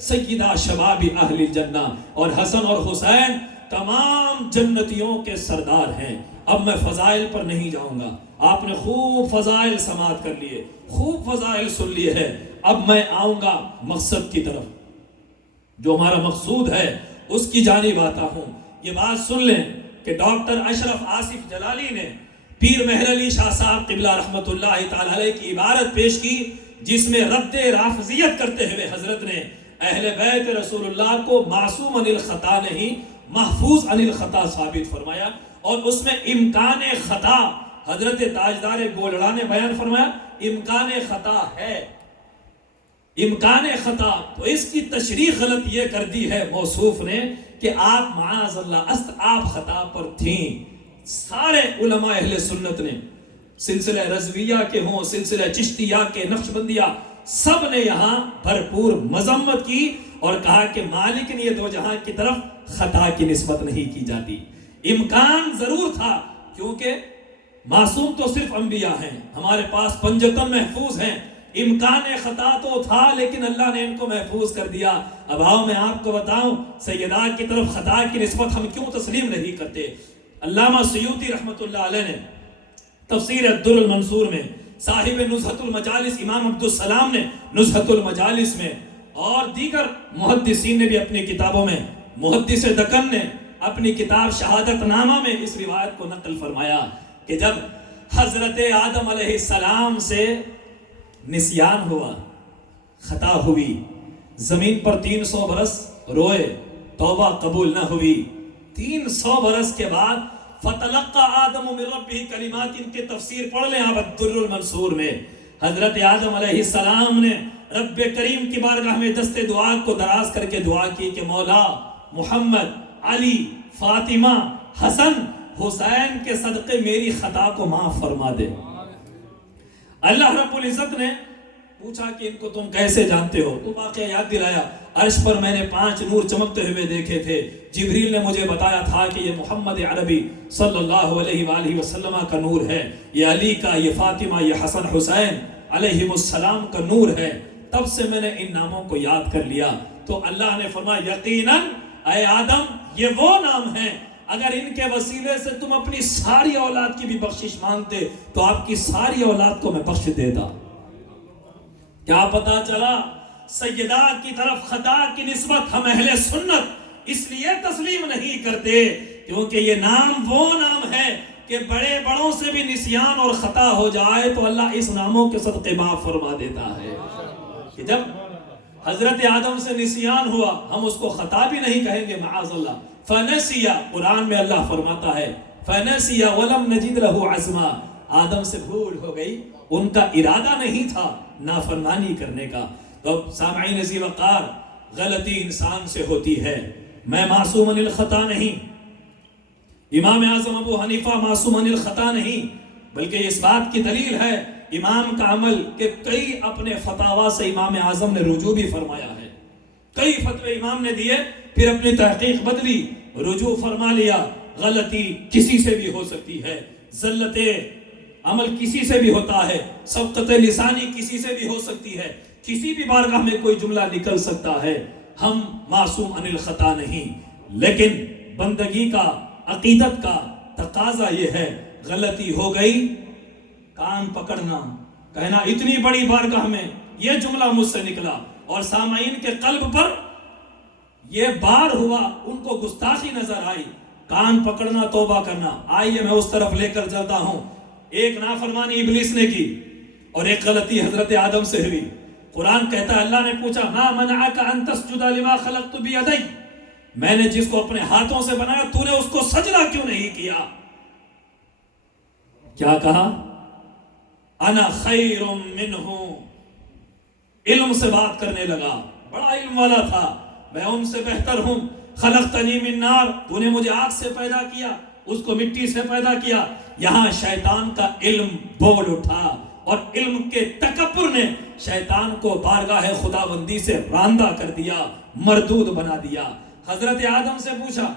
سیدہ شباب اہل الجنہ، اور حسن اور حسین تمام جنتیوں کے سردار ہیں۔ اب میں فضائل پر نہیں جاؤں گا، آپ نے خوب فضائل سماعت کر لیے، خوب فضائل سن لیے ہے۔ اب میں آؤں گا مقصد کی طرف، جو ہمارا مقصود ہے اس کی جانب آتا ہوں۔ یہ بات سن لیں کہ ڈاکٹر اشرف آصف جلالی نے پیر مہر علی شاہ صاحب قبلہ رحمت اللہ تعالی علیہ کی عبارت پیش کی، جس میں رد رافضیت کرتے ہوئے حضرت نے اہل بیت رسول اللہ کو معصوم عن الخطا نہیں، محفوظ عن الخطا ثابت فرمایا، اور اس میں امکان خطا حضرت تاجدار گولڑا نے بیان فرمایا امکان خطا ہے، امکان خطا۔ تو اس کی تشریح غلط یہ کر دی ہے موصوف نے کہ آپ معاذ اللہ آپ خطا پر تھیں۔ سارے علماء اہل سنت نے، سلسلہ رضویہ کے ہوں، سلسلہ چشتیہ کے، نقشبندیہ، سب نے یہاں بھرپور مذمت کی اور کہا کہ مالک نے یہ دو جہاں کی طرف خطا کی نسبت نہیں کی جاتی۔ امکان ضرور تھا، کیونکہ معصوم تو صرف انبیاء ہیں، ہمارے پاس پنجتن محفوظ ہیں، امکان خطا تو تھا لیکن اللہ نے ان کو محفوظ کر دیا۔ اب آؤ میں آپ کو بتاؤں سیدات کی طرف خطا کی نسبت ہم کیوں تسلیم نہیں کرتے۔ علامہ سیوطی رحمت اللہ علیہ نے تفسیر الدر المنصور میں، صاحب نزہۃ المجالس امام عبدالسلام نے نزہۃ المجالس میں، اور دیگر محدثین نے بھی اپنی کتابوں میں، محدث دکن نے اپنی کتاب شہادت نامہ میں اس روایت کو نقل فرمایا کہ جب حضرت آدم علیہ السلام سے نسیان ہوا، خطا ہوئی، زمین پر 300 برس روئے، توبہ قبول نہ ہوئی، 300 برس کے بعد فَتَلَقَّى آدَمُ مِن رَبِّهِ کلمات، ان کے تفسیر پڑھ لیں آپ الدر المنصور میں۔ حضرت آدم علیہ السلام نے رب کریم کی بارگاہ میں دست دعا کو دراز کر کے دعا کی کہ مولا محمد، علی، فاطمہ، حسن، حسین کے صدقے میری خطا کو معاف فرما دے۔ اللہ رب العزت نے پوچھا کہ ان کو تم کیسے جانتے ہو؟ تو واقعہ یاد دلایا، عرش پر میں نے 5 نور چمکتے ہوئے دیکھے تھے، جبریل نے مجھے بتایا تھا کہ یہ محمد عربی صلی اللہ علیہ وآلہ وسلم کا نور ہے، یہ علی کا، یہ فاطمہ، یہ حسن حسین علیہم السلام کا نور ہے۔ تب سے میں نے ان ناموں کو یاد کر لیا۔ تو اللہ نے فرمایا یقیناً اے آدم یہ وہ نام ہیں، اگر ان کے وسیلے سے تم اپنی ساری اولاد کی بھی بخشش مانگتے تو آپ کی ساری اولاد کو میں بخش دیتا۔ کیا پتا چلا؟ سیدات کی طرف خطا کی نسبت ہم اہل سنت اس لیے تسلیم نہیں کرتے کیونکہ یہ نام وہ نام ہے کہ بڑے بڑوں سے بھی نسیان اور خطا ہو جائے تو اللہ اس ناموں کے صدقے معاف فرما دیتا ہے۔ کہ جب حضرت آدم سے نسیان ہوا، ہم اس کو خطا بھی نہیں کہیں گے معاذ اللہ۔ فنسیا، قرآن میں اللہ فرماتا ہے فنسیا ولم نجد له عزما، آدم سے بھول ہو گئی، ان کا ارادہ نہیں تھا نافرمانی کرنے کا۔ تو سامعین عزیز وقار، غلطی انسان سے ہوتی ہے، میں معصوم عن الخطا نہیں، امام اعظم ابو حنیفہ معصوم عن الخطا نہیں، بلکہ اس بات کی دلیل ہے امام کا عمل کہ کئی اپنے فتاوا سے امام اعظم نے رجوع بھی فرمایا ہے، کئی فتوے امام نے دیے، پھر اپنی تحقیق بدلی، رجوع فرما لیا۔ غلطی کسی سے بھی ہو سکتی ہے، زلت عمل کسی سے بھی ہوتا ہے، سبقت لسانی کسی سے بھی ہو سکتی ہے، کسی بھی بارگاہ میں کوئی جملہ نکل سکتا ہے، ہم معصوم عن الخطا نہیں۔ لیکن بندگی کا، عقیدت کا تقاضا یہ ہے، غلطی ہو گئی، کان پکڑنا، کہنا اتنی بڑی بارگاہ میں یہ جملہ مجھ سے نکلا، اور سامعین کے قلب پر یہ بار ہوا، ان کو گستاخی نظر آئی، کان پکڑنا، توبہ کرنا۔ آئیے میں اس طرف لے کر چلتا ہوں۔ ایک نافرمانی ابلیس نے کی اور ایک غلطی حضرت آدم سے ہوئی۔ قرآن کہتا ہے، اللہ نے پوچھا ما منعک ان تسجد لما خلقت بیدی، میں نے جس کو اپنے ہاتھوں سے بنایا تو نے اس کو سجدہ کیوں نہیں کیا؟ کیا کہا؟ انا خیر منہ، علم سے بات کرنے لگا، بڑا علم والا تھا، میں ان سے بہتر ہوں۔ خلقتنی من نار، تو نے مجھے آگ سے پیدا کیا، اس کو مٹی سے پیدا کیا۔ یہاں شیطان کا علم بول اٹھا، اور علم کے تکبر نے شیطان کو بارگاہ خداوندی سے راندہ کر دیا، مردود بنا دیا۔ حضرت آدم سے پوچھا،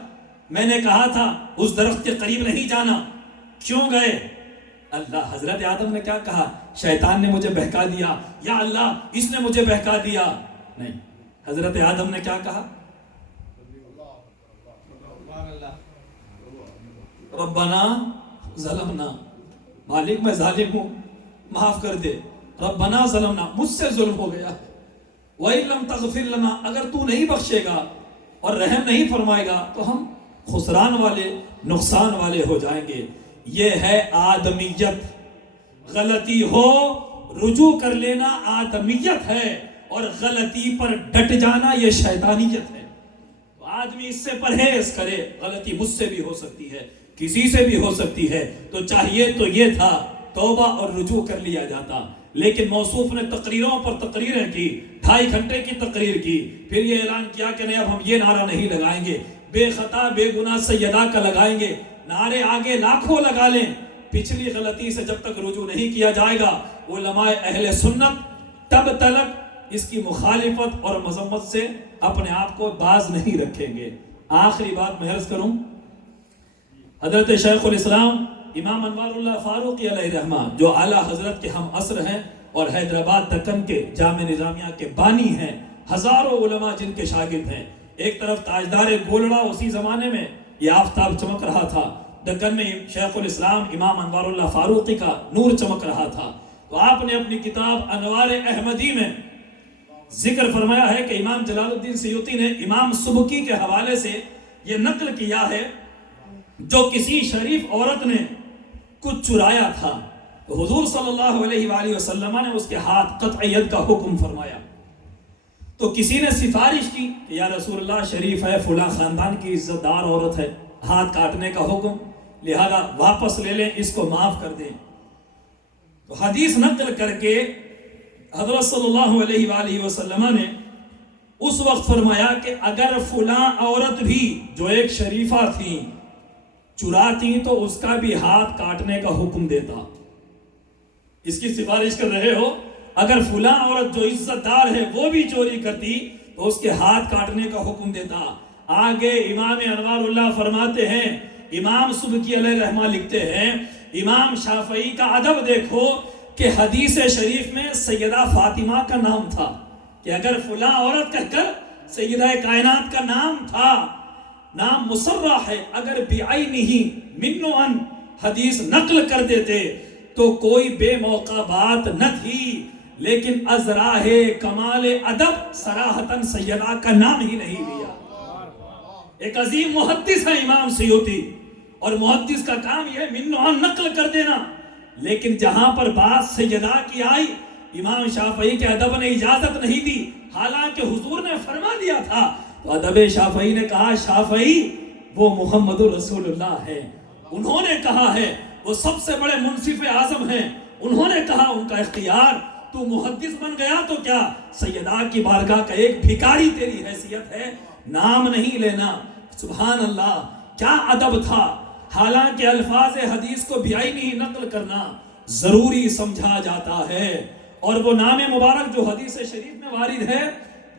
میں نے کہا تھا اس درخت کے قریب نہیں جانا، کیوں گئے؟ اللہ، حضرت آدم نے کیا کہا؟ شیطان نے مجھے بہکا دیا، یا اللہ اس نے مجھے بہکا دیا؟ نہیں، حضرت آدم نے کیا کہا؟ ربنا ظلمنا، مالک میں ظالم ہوں، معاف کر دے، ربنا ظلمنا، مجھ سے ظلم ہو گیا ہے، وَإِن لَمْ تَغْفِرْ لَنَا، اگر تو نہیں بخشے گا اور رحم نہیں فرمائے گا تو ہم خسران والے، نقصان والے ہو جائیں گے۔ یہ ہے آدمیت، غلطی ہو رجوع کر لینا آدمیت ہے، اور غلطی پر ڈٹ جانا یہ شیطانیت ہے۔ تو آدمی اس سے پرہیز کرے، غلطی مجھ سے بھی ہو سکتی ہے، کسی سے بھی ہو سکتی ہے، تو چاہیے تو یہ تھا توبہ اور رجوع کر لیا جاتا، لیکن موصوف نے تقریروں پر تقریریں کی، 2.5 گھنٹے کی تقریر کی، پھر یہ اعلان کیا کہ نہیں اب ہم یہ نعرہ نہیں لگائیں گے، بے خطا بے گناہ سیدہ کا لگائیں گے، نعرے آگے لاکھوں لگا لیں، پچھلی غلطی سے جب تک رجوع نہیں کیا جائے گا علماء اہل سنت تب تلک اس کی مخالفت اور مذمت سے اپنے آپ کو باز نہیں رکھیں گے۔ آخری بات میں عرض کروں، حضرت شیخ الاسلام امام انوار اللہ فاروقی علیہ رحمہ جو اعلیٰ حضرت کے ہم عصر ہیں اور حیدرآباد دکن کے جامع نظامیہ کے بانی ہیں، ہزاروں علماء جن کے شاگرد ہیں، ایک طرف تاجدار گولڑا اسی زمانے میں یہ آفتاب چمک رہا تھا، دکن میں شیخ الاسلام امام انوار اللہ فاروقی کا نور چمک رہا تھا، تو آپ نے اپنی کتاب انوار احمدی میں ذکر فرمایا ہے کہ امام جلال الدین سیوطی نے امام سبکی کے حوالے سے یہ نقل کیا ہے، جو کسی شریف عورت نے کچھ چرایا تھا تو حضور صلی اللہ علیہ وآلہ وسلم نے اس کے ہاتھ قطع ید کا حکم فرمایا، تو کسی نے سفارش کی کہ یا رسول اللہ شریف ہے، فلاں خاندان کی عزت دار عورت ہے، ہاتھ کاٹنے کا حکم، لہذا واپس لے لیں، اس کو معاف کر دیں۔ تو حدیث نقل کر کے حضرت صلی اللہ علیہ وآلہ وسلم نے اس وقت فرمایا کہ اگر فلاں عورت بھی جو ایک شریفہ تھی چراتی تو اس کا بھی ہاتھ کاٹنے کا حکم دیتا۔ اس کی سفارش کر رہے ہو، اگر فلاں عورت جو عزت دار ہے وہ بھی چوری کرتی تو اس کے ہاتھ کاٹنے کا حکم دیتا۔ آگے امام انوار اللہ فرماتے ہیں، امام سبکی علیہ رحمہ لکھتے ہیں، امام شافعی کا ادب دیکھو کہ حدیث شریف میں سیدہ فاطمہ کا نام تھا، کہ اگر فلاں عورت کہہ کر سیدہ کائنات کا نام تھا، نام مصرح ہے، اگر بعینہ منعن حدیث نقل کر دیتے تو کوئی بے موقع بات نہ تھی، لیکن از راہ کمال ادب صراحتاً سیدہ کا نام ہی نہیں لیا۔ ایک عظیم محدث ہے امام سیوطی، اور محدث کا کام یہ منعن نقل کر دینا، لیکن جہاں پر بات سیدہ کی آئی امام شافعی کے ادب نے اجازت نہیں دی، حالانکہ حضور نے فرما دیا تھا، تو ادب شافعی نے کہا شافعی وہ محمد رسول اللہ ہے، انہوں نے کہا ہے، وہ سب سے بڑے منصف اعظم ہیں، انہوں نے کہا، ان کا اختیار، تو محدث بن گیا تو کیا سیدہ کی بارگاہ کا ایک بھکاری تیری حیثیت ہے، نام نہیں لینا۔ سبحان اللہ، کیا ادب تھا، حالانکہ الفاظ حدیث کو بعینہ نقل کرنا ضروری سمجھا جاتا ہے، اور وہ نام مبارک جو حدیث شریف میں وارد ہے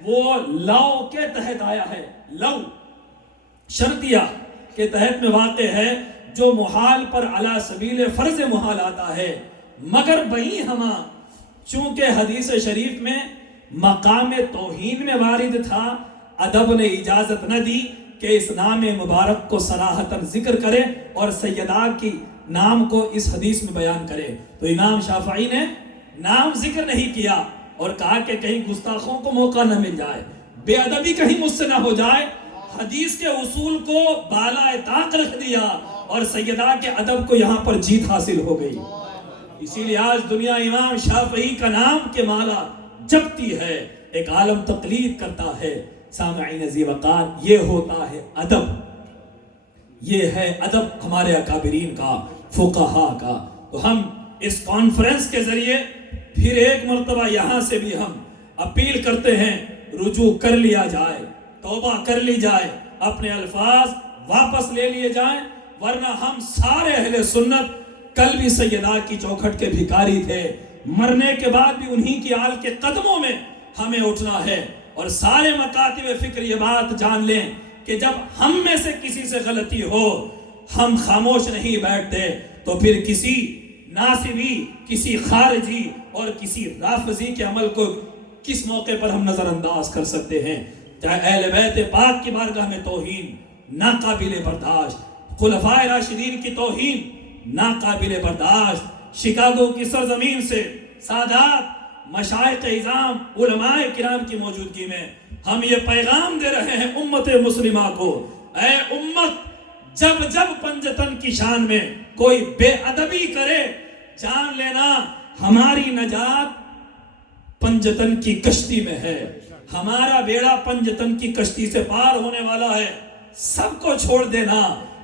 وہ لو کے تحت آیا ہے، لو شرطیہ کے تحت میں واقع ہے، جو محال پر علی سبیل فرض محال آتا ہے، مگر بہی ہما چونکہ حدیث شریف میں مقام توہین میں وارد تھا، ادب نے اجازت نہ دی کہ اس نام مبارک کو صراحتاً ذکر کرے اور سیدہ کی نام کو اس حدیث میں بیان کرے، تو امام شافعی نے نام ذکر نہیں کیا اور کہا کہ کہیں گستاخوں کو موقع نہ مل جائے، بے ادبی کہیں مجھ سے نہ ہو جائے، حدیث کے اصول کو بالائے طاق رکھ دیا اور سیدہ کے ادب کو یہاں پر جیت حاصل ہو گئی۔ اسی لیے آج دنیا امام شافعی کا نام کے مالا جپتی ہے، ایک عالم تقلید کرتا ہے۔ سامعین ذی وقار، یہ ہوتا ہے ادب، یہ ہے ادب ہمارے اکابرین کا، فقہا کا۔ تو ہم اس کانفرنس کے ذریعے پھر ایک مرتبہ یہاں سے بھی ہم اپیل کرتے ہیں، رجوع کر لیا جائے، توبہ کر لی جائے، اپنے الفاظ واپس لے لیے جائیں، ورنہ ہم سارے اہل سنت کل بھی سیدہ کی چوکھٹ کے بھکاری تھے، مرنے کے بعد بھی انہی کی آل کے قدموں میں ہمیں اٹھنا ہے۔ اور سارے مکاتب فکر یہ بات جان لیں کہ جب ہم میں سے کسی سے غلطی ہو ہم خاموش نہیں بیٹھتے، تو پھر کسی ناسبی، کسی خارجی اور کسی رافضی کے عمل کو کس موقع پر ہم نظر انداز کر سکتے ہیں؟ چاہے اہل بیت پاک کی بارگاہ میں توہین ناقابل برداشت، خلفائے راشدین کی توہین ناقابل برداشت، شکاگو کی سرزمین سے سادات مشائخ اعظام علماء کرام کی موجودگی میں ہم یہ پیغام دے رہے ہیں امت مسلمہ کو، اے امت، جب جب پنجتن کی شان میں کوئی بے ادبی کرے، جان لینا ہماری نجات پنجتن کی کشتی میں ہے، ہمارا بیڑا پنجتن کی کشتی سے پار ہونے والا ہے، سب کو چھوڑ دینا،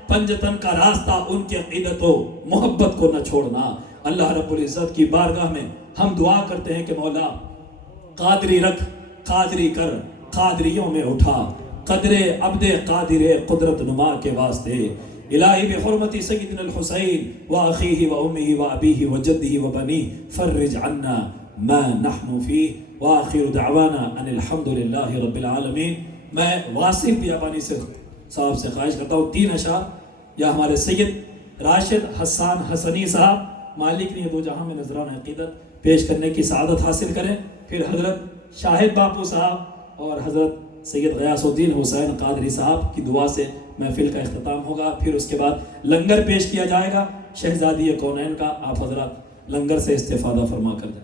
پنجتن کا راستہ ان کی عقیدت و محبت کو نہ چھوڑنا۔ اللہ رب العزت کی بارگاہ میں ہم دعا کرتے ہیں کہ مولا قادری رکھ، قادری کر، قادریوں میں اٹھا، قدر عبد قادر قدرت نما کے واسطے، الہی بحرمت سیدنا الحسین و اخیہ و امہ و ابیہ و جدہ و بنیہ فرج عنا ما نحن فیہ وآخر دعوانا ان الحمدللہ رب العالمین۔ میں واصف بیابانی سے صاحب سے خواہش کرتا ہوں 3 اشعار یا ہمارے سید راشد حسان حسنی صاحب مالک نے دو جہاں میں نذران عقیدت پیش کرنے کی سعادت حاصل کریں، پھر حضرت شاہد باپو صاحب اور حضرت سید غیاث الدین حسین قادری صاحب کی دعا سے محفل کا اختتام ہوگا، پھر اس کے بعد لنگر پیش کیا جائے گا شہزادی کونین کا۔ آپ حضرات لنگر سے استفادہ فرما کر جائیں۔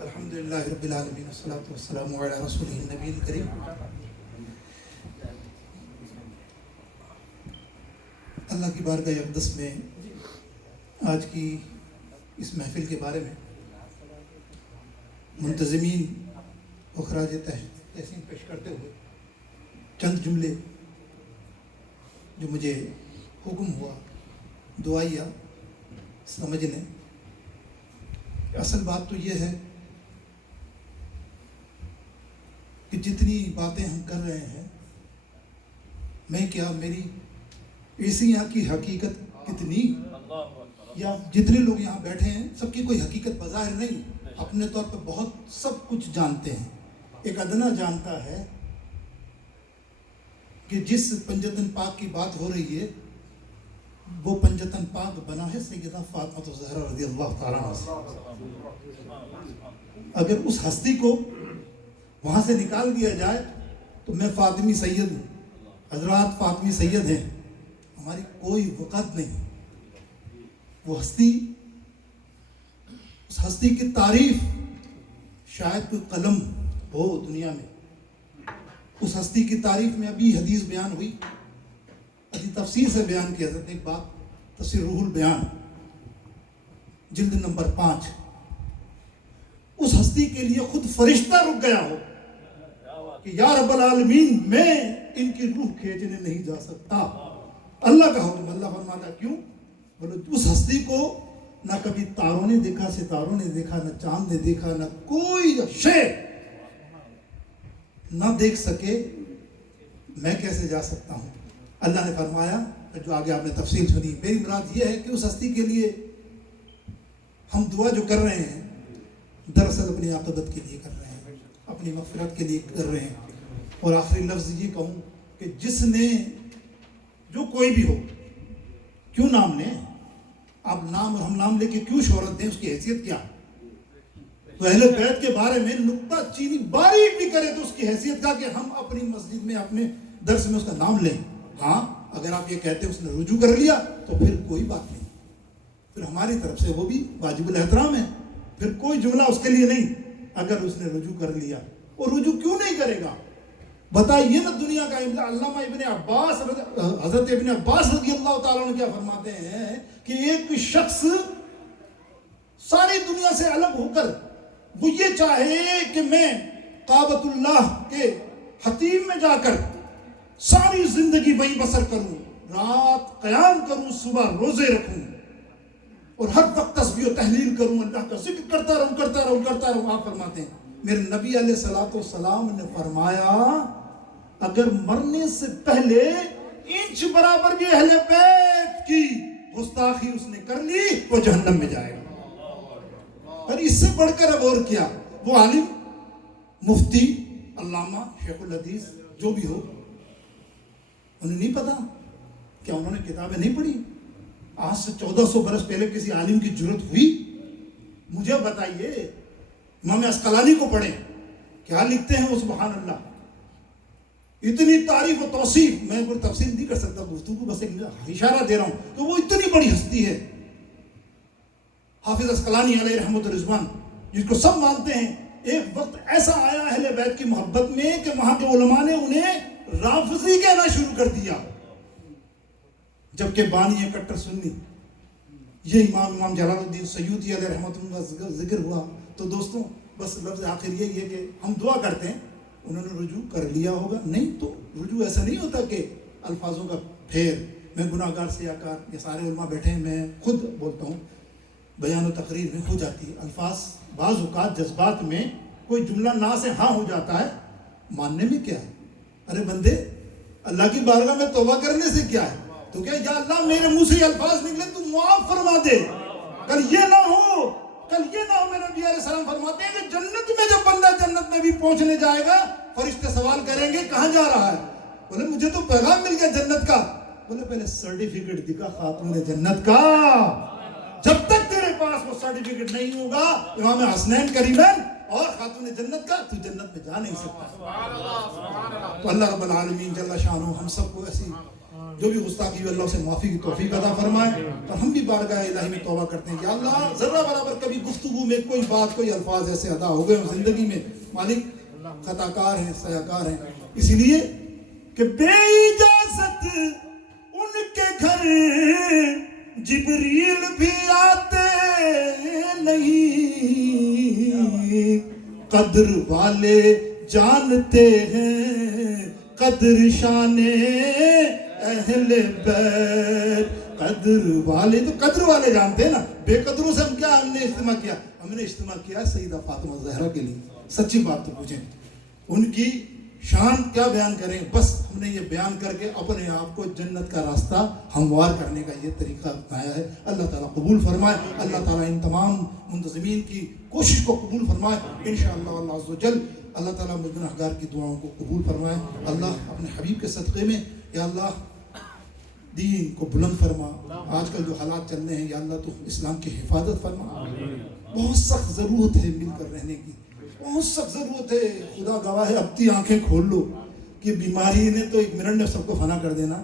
الحمدللہ رب العالمین والصلاة والسلام علی رسولہ النبی الکریم۔ اللہ کی بارگاہ اقدس میں آج کی اس محفل کے بارے میں منتظمین کو خراج تحسین پیش کرتے ہوئے چند جملے جو مجھے حکم ہوا دعائیا سمجھنے۔ اصل بات تو یہ ہے کہ جتنی باتیں ہم کر رہے ہیں، میں کیا میری ایسی یہاں کی حقیقت کتنی، یا جتنے لوگ یہاں بیٹھے ہیں سب کی کوئی حقیقت بظاہر نہیں، اپنے طور پہ بہت سب کچھ جانتے ہیں۔ ایک ادنا جانتا ہے کہ جس پنجتن پاک کی بات ہو رہی ہے وہ پنجتن پاک بنا ہے سیدہ فاطمہ الزہرا رضی اللہ تعالیٰ عنہ سے۔ اگر اس ہستی کو وہاں سے نکال دیا جائے تو میں فاطمی سید ہوں، حضرات فاطمی سید ہیں، ہماری کوئی وقت نہیں۔ وہ ہستی، اس ہستی کی تعریف شاید کوئی قلم ہو دنیا میں۔ اس ہستی کی تعریف میں ابھی حدیث بیان ہوئی، ابھی تفسیر سے بیان کیا حضرت ایک بات، تفسیر روح البیان جلد نمبر 5۔ اس ہستی کے لیے خود فرشتہ رک گیا ہو کہ یا رب العالمین میں ان کی روح کھینچنے نہیں جا سکتا۔ اللہ کا حکم، اللہ فرماتا کیوں؟ بولو اس ہستی کو نہ کبھی تاروں نے دیکھا، ستاروں نے دیکھا، نہ چاند نے دیکھا، نہ کوئی شے نہ دیکھ سکے، میں کیسے جا سکتا ہوں؟ اللہ نے فرمایا، جو آگے آپ نے تفصیل سنی، میری مراد یہ ہے کہ اس ہستی کے لیے ہم دعا جو کر رہے ہیں دراصل اپنی عاقبت کے لیے کر رہے ہیں، اپنی مغفرت کے لیے کر رہے ہیں۔ اور آخری لفظ یہ کہوں کہ جس نے، جو کوئی بھی ہو، کیوں نام لیں آپ، نام اور ہم نام لے کے کیوں شہرت دیں؟ اس کی حیثیت کیا؟ تو اہل بیت کے بارے میں نکتہ چینی باریک بھی کرے تو اس کی حیثیت کا کہ ہم اپنی مسجد میں اپنے درس میں اس کا نام لیں۔ ہاں اگر آپ یہ کہتے ہیں اس نے رجوع کر لیا تو پھر کوئی بات نہیں، پھر ہماری طرف سے وہ بھی واجب الاحترام ہے، پھر کوئی جملہ اس کے لیے نہیں۔ اگر اس نے رجوع کر لیا، اور رجوع کیوں نہیں کرے گا؟ بتائیے نا دنیا کا علامہ ابن عباس حضرت ابن عباس رضی اللہ تعالیٰ عنہ کیا فرماتے ہیں کہ ایک شخص ساری دنیا سے الگ ہو کر وہ یہ چاہے کہ میں کعبۃ اللہ کے حتیم میں جا کر ساری زندگی وہیں بسر کروں، رات قیام کروں، صبح روزے رکھوں اور ہر وقت تسبیح و تحلیل کروں، اللہ کا ذکر کرتا رہوں۔ آپ فرماتے ہیں میرے نبی علیہ الصلوۃ والسلام نے فرمایا اگر مرنے سے پہلے انچ برابر بھی اہل بیت کی گستاخی اس نے کر لی وہ جہنم میں جائے گا۔ اور اس سے بڑھ کر اب اور کیا، وہ عالم مفتی علامہ شیخ الحدیث جو بھی ہو، انہیں نہیں پتا کیا انہوں نے کتابیں نہیں پڑھی؟ آج سے 1400 برس پہلے کسی عالم کی جرت ہوئی؟ مجھے بتائیے، امام عسقلانی کو پڑھیں، کیا لکھتے ہیں وہ، سبحان اللہ، اتنی تعریف و توصیف، میں کوئی تفصیل نہیں کر سکتا گفتگو، بس ایک اشارہ دے رہا ہوں کہ وہ اتنی بڑی ہستی ہے حافظ عسقلانی علیہ رحمت و رضوان، جس کو سب مانتے ہیں۔ ایک وقت ایسا آیا اہل بیت کی محبت میں کہ وہاں کے علماء نے انہیں رافضی کہنا شروع کر دیا، جبکہ بانی کٹر سنی۔ یہ امام جلال الدین سیوطی علیہ رحمت اللہ کا ذکر ہوا۔ تو دوستوں بس لفظ آخر یہ ہے کہ ہم دعا کرتے ہیں انہوں نے رجوع کر لیا ہوگا، نہیں تو رجوع ایسا نہیں ہوتا کہ الفاظوں کا پھیر، میں گناہ گار سیاکار، یہ سارے علماء بیٹھے ہیں، میں خود بولتا ہوں، بیان و تقریر میں ہو جاتی ہے، الفاظ بعض اوقات جذبات میں کوئی جملہ نہ سے ہاں ہو جاتا ہے، ماننے میں کیا ہے؟ ارے بندے، اللہ کی بارگاہ میں توبہ کرنے سے کیا ہے؟ تو کیا یا اللہ میرے منہ سے یہ الفاظ نکلے تو معاف فرما دے، کل یہ نہ ہو میرے نبی علیہ السلام فرماتے ہیں کہ جنت میں جب بندہ جنت میں بھی پہنچنے جائے گا فرشتے سوال کریں گے کہاں جا رہا ہے؟ بولے مجھے تو پیغام مل گیا جنت کا۔ بولے پہلے سرٹیفکیٹ دکھا خاتون جنت کا، جب تک تیرے پاس وہ سرٹیفکیٹ نہیں ہوگا امام حسنین کریمین اور خاتون جنت کا، تو جنت میں جا نہیں سکتا۔ تو اللہ رب العالمین جل شانہ ہم سب کو ایسی جو بھی گستاخی اللہ سے معافی کی توفیق عطا فرمائے، اور ہم بھی بارگاہ الہی میں توبہ کرتے ہیں کہ اللہ ذرہ برابر کبھی گفتگو میں کوئی بات، کوئی الفاظ ایسے ادا ہو گئے زندگی میں، مالک خطا کار ہیں، سیاکار ہیں، اسی لیے کہ بے اجازت ان کے گھر جبریل بھی آتے نہیں، قدر والے جانتے ہیں قدر شان اہل بیت، قدر والے تو قدر والے جانتے ہیں نا، بے قدروں سے ہم نے اجتماع کیا، ہم نے اجتماع کیا سیدہ فاطمہ زہرا کے لیے۔ سچی بات تو پوچھیں، ان کی شان کیا بیان کریں، بس ہم نے یہ بیان کر کے اپنے آپ کو جنت کا راستہ ہموار کرنے کا یہ طریقہ اپنایا ہے۔ اللہ تعالیٰ قبول فرمائے، اللہ تعالیٰ ان تمام منتظمین کی کوشش کو قبول فرمائے انشاءاللہ اللہ عز و جل۔ اللہ تعالیٰ مجھ گنہگار کی دعاؤں کو قبول فرمائے۔ اللہ اپنے حبیب کے صدقے میں یا اللہ دین کو بلند فرما، آج کل جو حالات چل رہے ہیں یا اللہ تو اسلام کی حفاظت فرما۔ بہت سخت ضرورت ہے مل کر رہنے کی، بہت سخت ضرورت ہے، خدا گواہ ہے، اب تی آنکھیں کھول لو کہ بیماری نے تو ایک منٹ میں سب کو فنا کر دینا،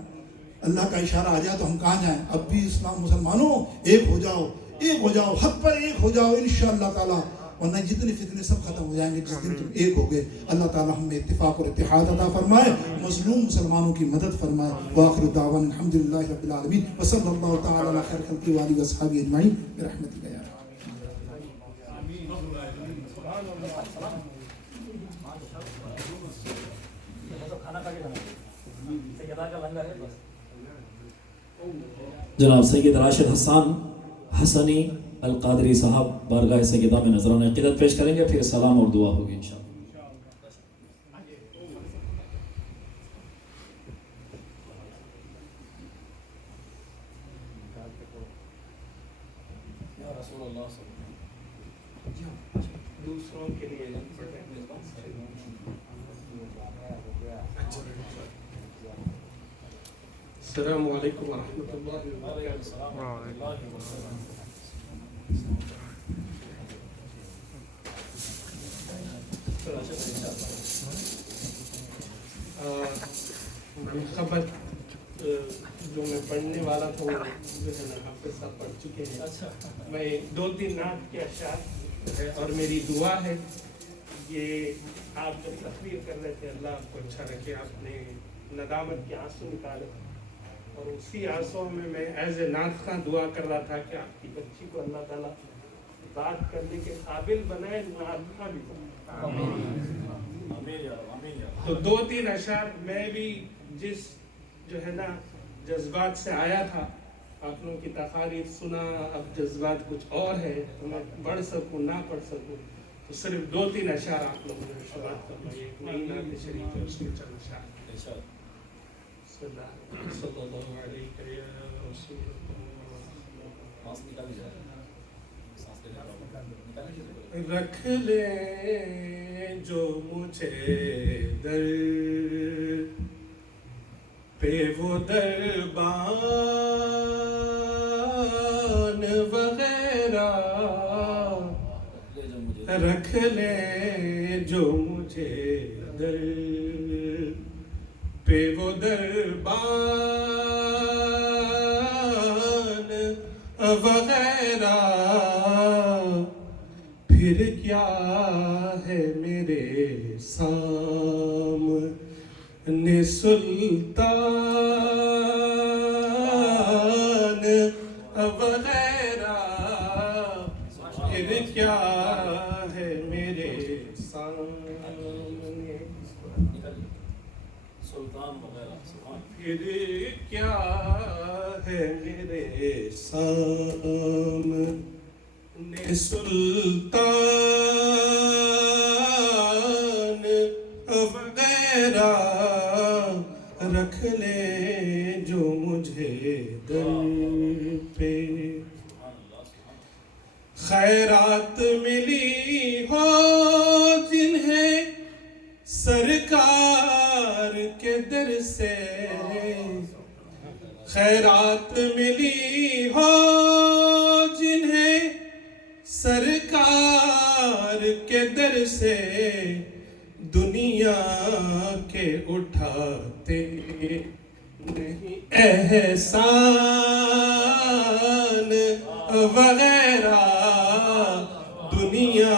اللہ کا اشارہ آ جائے تو ہم کہاں جائیں؟ اب بھی اسلام مسلمانوں ایک ہو جاؤ، ایک ہو جاؤ، حق پر ایک ہو جاؤ انشاءاللہ تعالیٰ، ورنہ جتنے فتنے سب ختم ہو جائیں گے جس دن تم ایک ہو گئے۔ اللہ تعالیٰ ہمیں اتفاق اور اتحاد عطا فرمائے، مظلوم مسلمانوں کی مدد فرمائے۔ وآخر دعوانا الحمدللہ رب العالمین وصلی اللہ تعالیٰ علی خیر خلقہ وآلہ وصحبہ اجمعین برحمتک یا ارحم۔ جناب سید راشد حسان حسنی القادری صاحب بارگاہ سیدہ میں نذرانہ عقیدت پیش کریں گے، پھر سلام اور دعا ہوگی انشاءاللہ۔ السلام علیکم ورحمۃ اللہ وبرکاتہ۔ خبر جو میں پڑھنے والا تھا وہ جو ہے نا حافظ صاحب پڑھ چکے ہیں۔ میں 2-3 نعت کے اشعار اور میری دعا ہے یہ آپ جب تقریر کر رہے تھے اللہ آپ کو اچھا رکھے آپ نے ندامت کے آنسو نکالے اور اسی آنسو میں ایز اے نعت خواں دعا کر رہا تھا کہ آپ کی بچی کو اللہ تعالیٰ بات کرنے کے قابل بنائے نعت خواں بھی بنائے. تو 2-3 اشعار میں بھی جس جو ہے نا جذبات سے آیا تھا آپ لوگوں کی تقاریر سنا اب جذبات کچھ اور ہے تو میں پڑھ سکوں نہ پڑھ سکوں تو صرف 2-3 اشعار آپ لوگوں نے شروعات فرمائی ایک نئی نعت شریف ہے اس کے چند اشعار بسم اللہ صلی اللہ علیہ رسول رکھ لے جو مجھے در پہ وہ دربان وغیرہ رکھ لے جو مجھے در پہ وہ دربان وغیرہ پھر کیا ہے میرے سامنے سلطان وغیرہ پھر کیا ہے میرے سامنے سلطان وغیرہ پھر کیا ہے میرے سامنے سلطان وغیرہ رکھ لے جو مجھے در پہ خیرات ملی ہو جنہیں سرکار کے در سے خیرات ملی ہو جنہیں سرکار کے در سے دنیا کے اٹھاتے نہیں احسان وغیرہ دنیا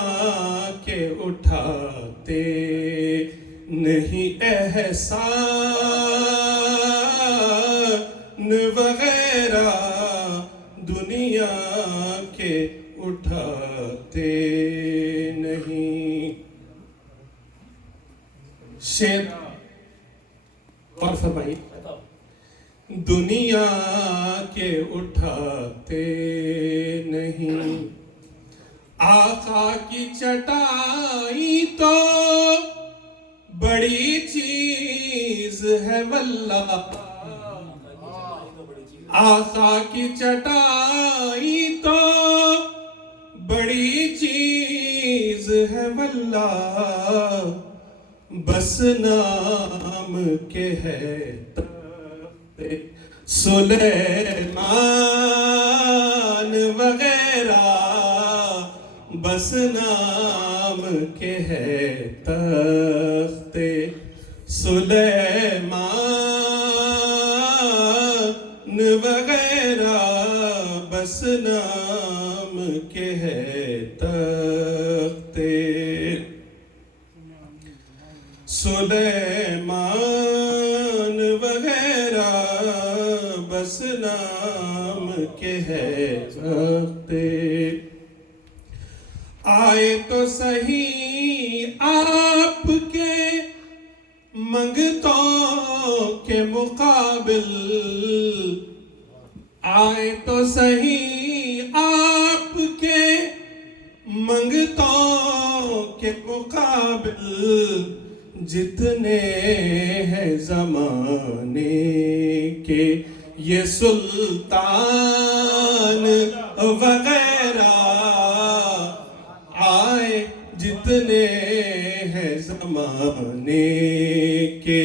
کے اٹھاتے نہیں احسان وغیرہ دنیا کے اٹھاتے نہیں. شیر اور فرمائی دنیا کے اٹھاتے نہیں. آقا کی چٹائی تو بڑی چیز ہے واللہ آقا کی چٹائی تو بڑی چیز ہے واللہ بس نام کے ہے تخت سلیمان وغیرہ بس نام کے ہے تخت سلیمان وغیرہ بس نام کے ہے تخت سلیمان وغیرہ بس نام کے ہے تخت. آئے تو صحیح آپ کے منگتوں کے مقابل آئے تو صحیح آپ کے منگتوں کے مقابل جتنے ہیں زمانے کے یہ سلطان وغیرہ آئے جتنے ہیں زمانے کے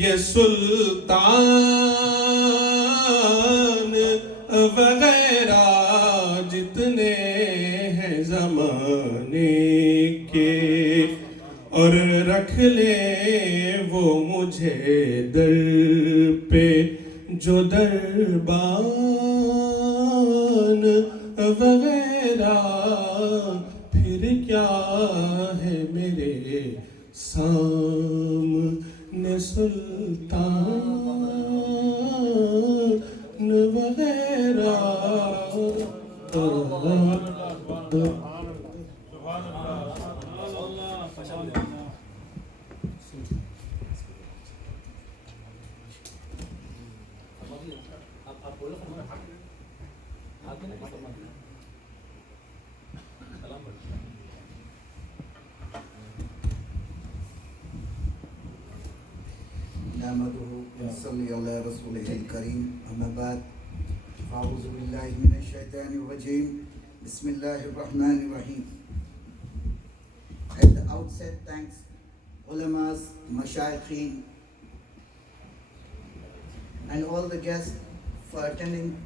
یہ سلطان وغیرہ جتنے ہیں زمانے کے اور رکھ لے وہ مجھے در پہ جو دربان وغیرہ پھر پھر کیا ہے میرے سامنے سلطان وغیرہ. نحمده ونصلي على رسوله الكريم أما بعد أعوذ بالله من الشيطان الرجيم بسم الله الرحمن الرحيم. At the outset, thanks ulamas, mashayikhin and all the guests for attending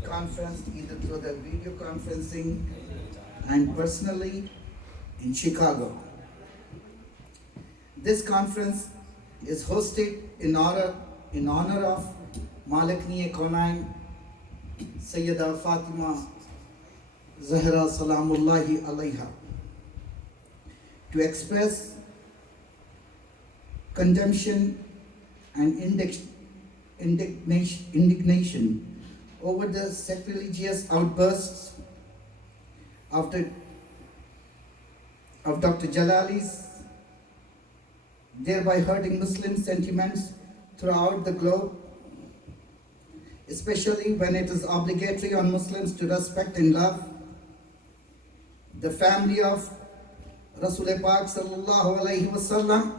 the conference either through the video conferencing and personally in Chicago. This conference is hosted in honor of Malikni-e-Kaunain Sayyida Fatima Zahra Salamullahi Alayha, to express condemnation and indignation over the sacrilegious outbursts of Dr. Jalali's, thereby hurting Muslim sentiments throughout the globe, especially when it is obligatory on Muslims to respect and love the family of Rasul Pak sallallahu alaihi wasallam.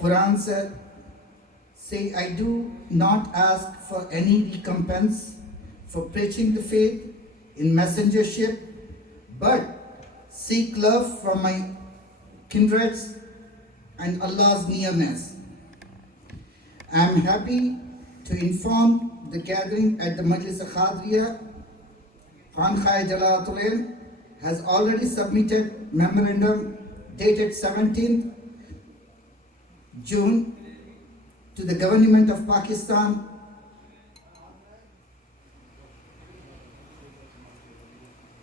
Quran said, "Say, I do not ask for any recompense for preaching the faith in messengership, but seek love from my kindreds and Allah's nearness." I am happy to inform the gathering at the Majlis Khadriya Khankhai Jalalatul Ilm has already submitted memorandum dated 17th June to the government of Pakistan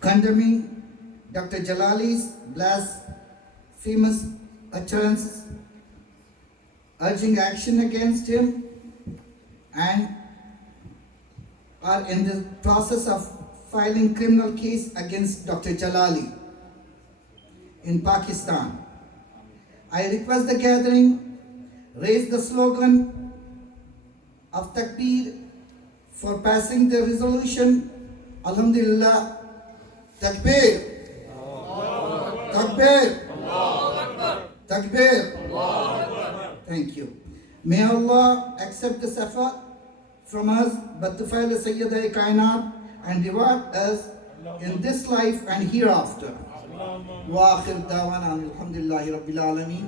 condemning Dr. Jalali's blasphemous utterances, urging action against him, and are in the process of filing criminal case against Dr. Jalali in Pakistan. I request the gathering raise the slogan of Takbir for passing the resolution. Alhamdulillah. Takbir. Takbir. Takbir. Thank you. May Allah accept this effort from us, but to fail Sayyida Kainat and reward us in this life and hereafter. Wa akhir dawana alhamdulillahi rabbil alameen.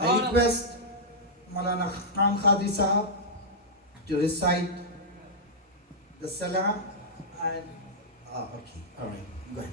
I request Maulana Khan Khadri Sahab to recite the salam and okay, all right, go ahead.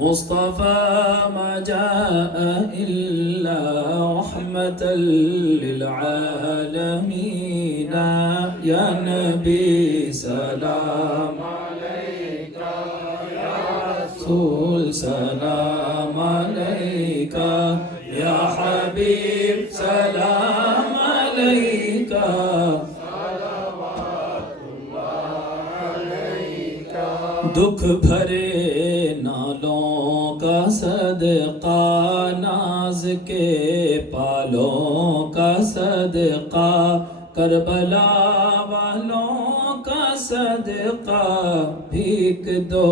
مصطفى ما جاء إلا رحمة للعالمين يا نبي سلام عليك يا رسول سلام عليك يا حبيب سلام عليك دکھ بھرے نالوں کا صدقہ ناز کے پالوں کا صدقہ کربلا والوں کا صدقہ بھیک دو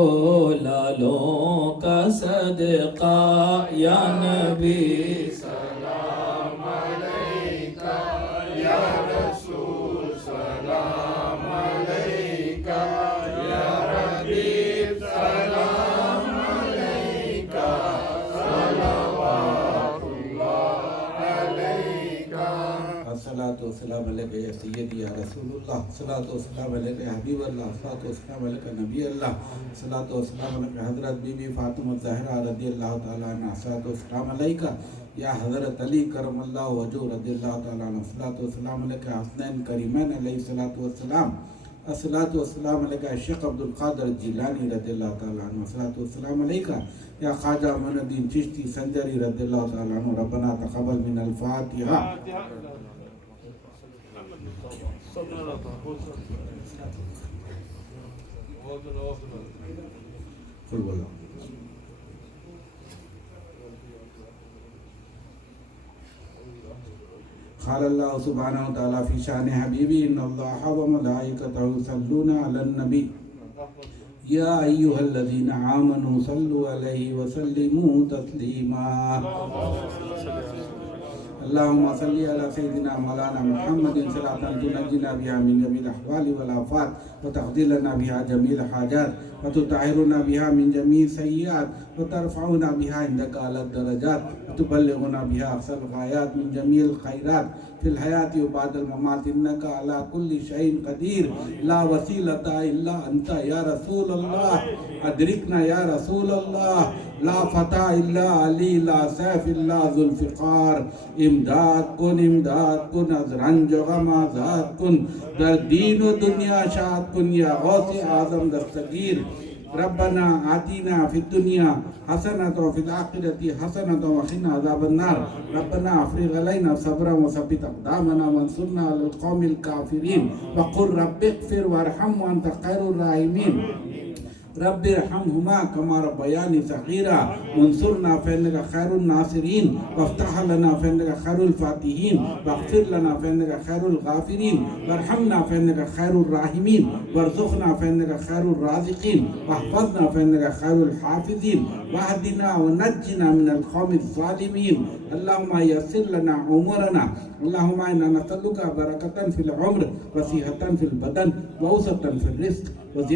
لالوں کا صدقہ یا نبی سلام علیکہ یا رسول سلام علیکہ الصلاۃ والسلام علیکہ یا سیدی یا رسول اللہ، الصلاۃ والسلام علیکہ یا حبیب اللہ، الصلاۃ والسلام علیکہ نبی اللہ، الصلاۃ والسلام علیکہ حضرت بی بی فاطمہ الزہرا رضی اللہ تعالیٰ عنہ، الصلاۃ والسلام علیکہ یا حضرت علی کرم اللہ وجہہ رضی اللہ تعالیٰ عنہ، الصلاۃ والسلام علیکہ حسنین کریمین علیہ الصلاۃ والسلام، الصلاۃ والسلام علیکہ شیخ عبد القادر جیلانی رضی اللہ تعالیٰ عنہ، الصلاۃ والسلام علیکہ یا خواجہ معین الدین چشتی سنجری رضی اللہ تعالیٰ عنہ، ربنا تقبل من الفاتحہ. قل والله قال الله سبحانه وتعالى في شأن حبيبي إن الله وملائكته يصلون على النبي يا أيها الذين آمنوا صلوا عليه وسلموا تسليما اللهم صل على سيدنا مولانا محمد صلاة تنجينا بها من جميع الأحوال والآفات وتقضي لنا بها جميع الحاجات وتطهرنا بها من جميع السيئات وترفعنا بها عندك على الدرجات وتبلغنا بها أقصى الغايات من جميع الخيرات في الحياة وبعد الممات إنك على كل شيء قدير لا وسيلة إلا أنت يا رسول الله أدركنا يا رسول الله لا فتح إلا علي لا سيف إلا ذو الفقار امداد کن از رنج و غم آزاد کن در دین و دنیا شاد کن یا غوث اعظم دستگیر ربنا آتنا فی الدنیا حسنة وفي الآخرة حسنة وقنا عذاب النار ربنا افرغ علينا صبرا وثبت أقدامنا وانصرنا على القوم الكافرين وقل رب اغفر وارحم وأنت خير الراحمين رب ارحمهما كما ربياني صغيرا وانصرنا فإنك خير الناصرين وافتح لنا فإنك خير الفاتحين واغفر لنا فإنك خير الغافرين وارحمنا فإنك خير الراحمين وارزقنا فإنك خير الرازقين واحفظنا فإنك خير الحافظين واهدنا ونجنا من القوم الظالمين اللهم يسر لنا أمورنا اللهم إنا نسألك بركة في العمر وصحة في البدن ووسطا في الرزق وزيادة